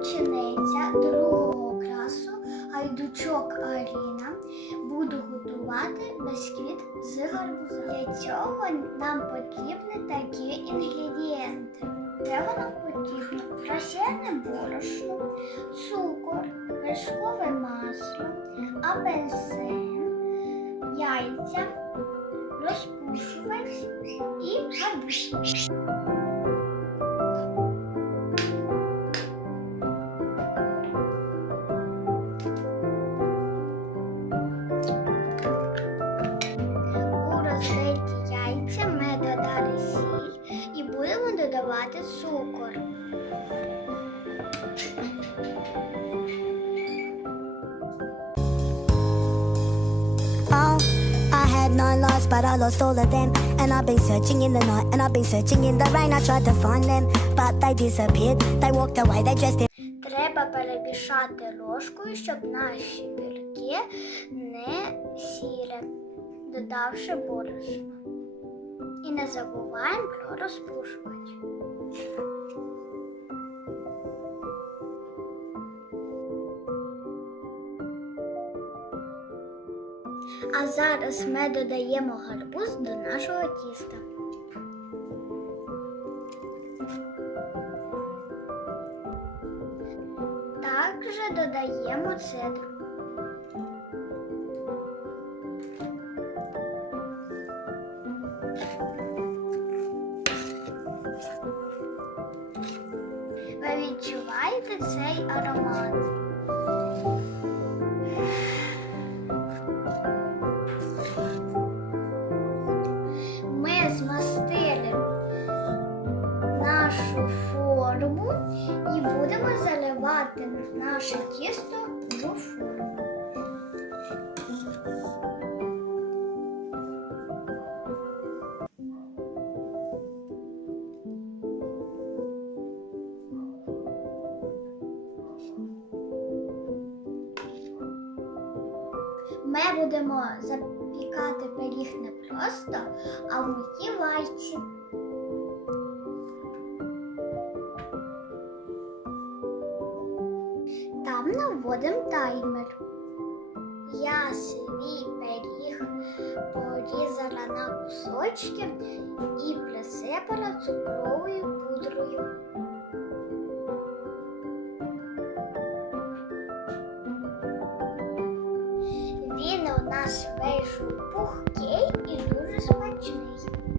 учениця другого класу гайдучок Аріна буду готувати бисквіт з гарбуза. Для цього нам потрібні такі інгредієнти. Треба нам потрібно просяне борошно, цукор, вершкове масло, апельсин, яйця, розпушувач і гарбуз. Додавати цукор. Oh, nine lives, but I lost all of them. And I've been searching in the night, and I've been searching in the rain. I tried to find them, but they disappeared. They walked away, they dressed in. Треба перемішати ложкою, щоб наші білки не сіли, додавши борошно. І не забуваємо про розпушувач. А зараз ми додаємо гарбуз до нашого тіста. Також додаємо цедру. Ви відчуваєте цей аромат? Змастили нашу форму і будемо заливати наше тісто в форму. Ми будемо запікати пиріг не просто, а в муки вальці. Там наводимо таймер. Я свій пиріг порізала на кусочки і присипала цукровою пудрою. У нас вийшов пухкий і дуже смачний.